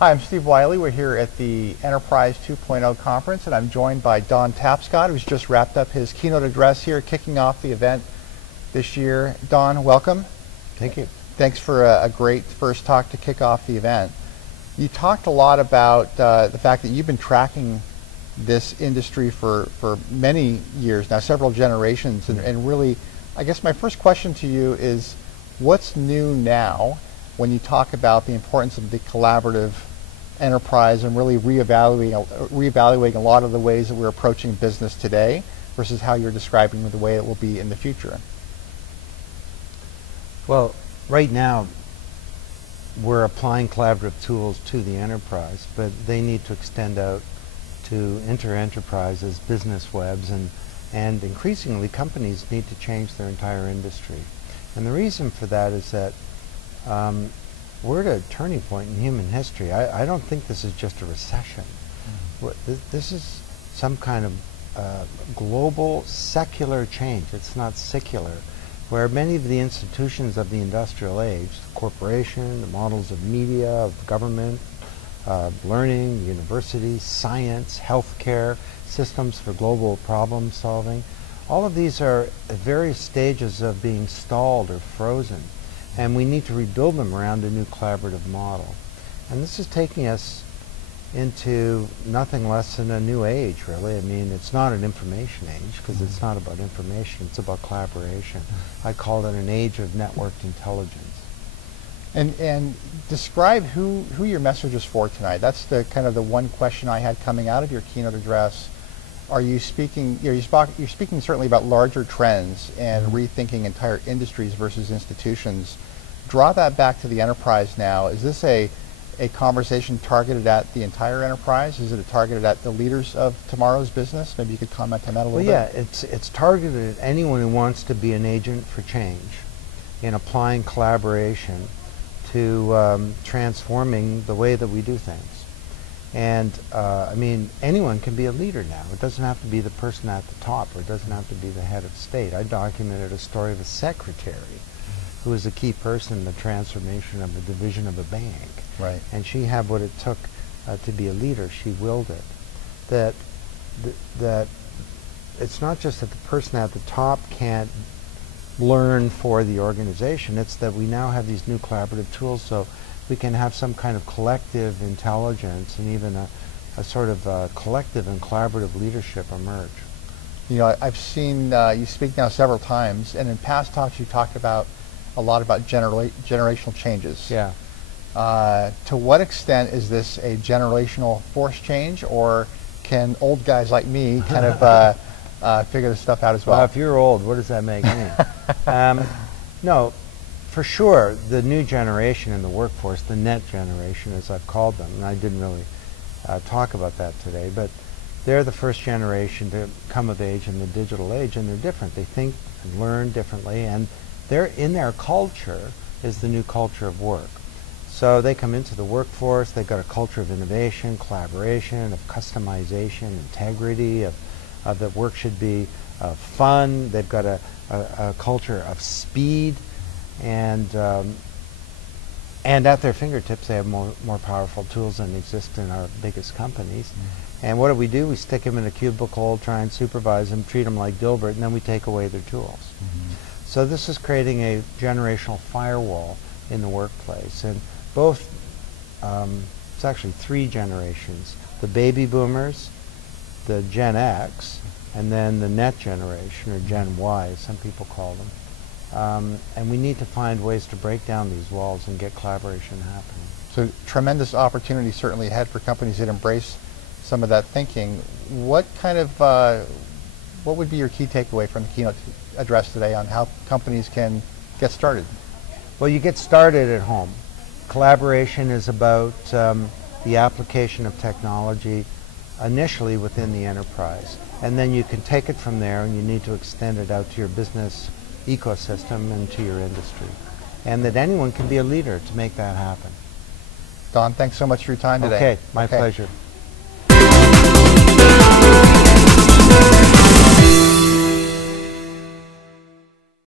Hi, I'm Steve Wylie. We're here at the Enterprise 2.0 conference, and I'm joined by Don Tapscott, who's just wrapped up his keynote address here, kicking off the event this year. Don, welcome. Thank you. Thanks for a great first talk to kick off the event. You talked a lot about the fact that you've been tracking this industry for many years now, several generations, and really, I guess my first question to you is, what's new now when you talk about the importance of the collaborative enterprise and really reevaluating a lot of the ways that we're approaching business today versus how you're describing the way it will be in the future? Well, right now, we're applying collaborative tools to the enterprise, but they need to extend out to inter-enterprises, business webs, and increasingly companies need to change their entire industry. And the reason for that is that we're at a turning point in human history. I don't think this is just a recession. This is some kind of global secular change. It's not secular, where many of the institutions of the industrial age, the corporation, the models of media, of government, learning, universities, science, healthcare, systems for global problem solving, all of these are at various stages of being stalled or frozen. And we need to rebuild them around a new collaborative model. And this is taking us into nothing less than a new age, really. I mean, it's not an information age, because it's not about information, it's about collaboration. I call it an age of networked intelligence. And describe who your message is for tonight. That's the kind of the one question I had coming out of your keynote address. Are you speaking, you're speaking certainly about larger trends and rethinking entire industries versus institutions. Draw that back to the enterprise now. Is this a conversation targeted at the entire enterprise? Is it targeted at the leaders of tomorrow's business? Maybe you could comment on that a little bit. Well, yeah, it's targeted at anyone who wants to be an agent for change in applying collaboration to transforming the way that we do things. And I mean, anyone can be a leader now. It doesn't have to be the person at the top, or it doesn't have to be the head of state. I documented a story of a secretary who was a key person in the transformation of the division of a bank. Right. And she had what it took to be a leader. She willed it. That it's not just that the person at the top can't learn for the organization. It's that we now have these new collaborative tools, so we can have some kind of collective intelligence and even a sort of collective and collaborative leadership emerge. You know, I've seen you speak now several times, and in past talks you talked about a lot about generational changes. Yeah. To what extent is this a generational force change, or can old guys like me kind of figure this stuff out as well? Well, if you're old, what does that make me? No. For sure, the new generation in the workforce, the net generation as I've called them, and I didn't really talk about that today, but they're the first generation to come of age in the digital age, and they're different. They think and learn differently, and in their culture is the new culture of work. So they come into the workforce, they've got a culture of innovation, collaboration, of customization, integrity, of that work should be fun. They've got a culture of speed. And at their fingertips, they have more powerful tools than exist in our biggest companies. And what do? We stick them in a cubicle, try and supervise them, treat them like Dilbert, and then we take away their tools. So this is creating a generational firewall in the workplace. And both, it's actually three generations: the baby boomers, the Gen X, and then the net generation, or Gen Y, as some people call them. And we need to find ways to break down these walls and get collaboration happening. So tremendous opportunity certainly ahead for companies that embrace some of that thinking. What would be your key takeaway from the keynote address today on how companies can get started? Well, you get started at home. Collaboration is about the application of technology initially within the enterprise. And then you can take it from there, and you need to extend it out to your business ecosystem and to your industry. And that anyone can be a leader to make that happen. Don, thanks so much for your time today. Okay, my pleasure.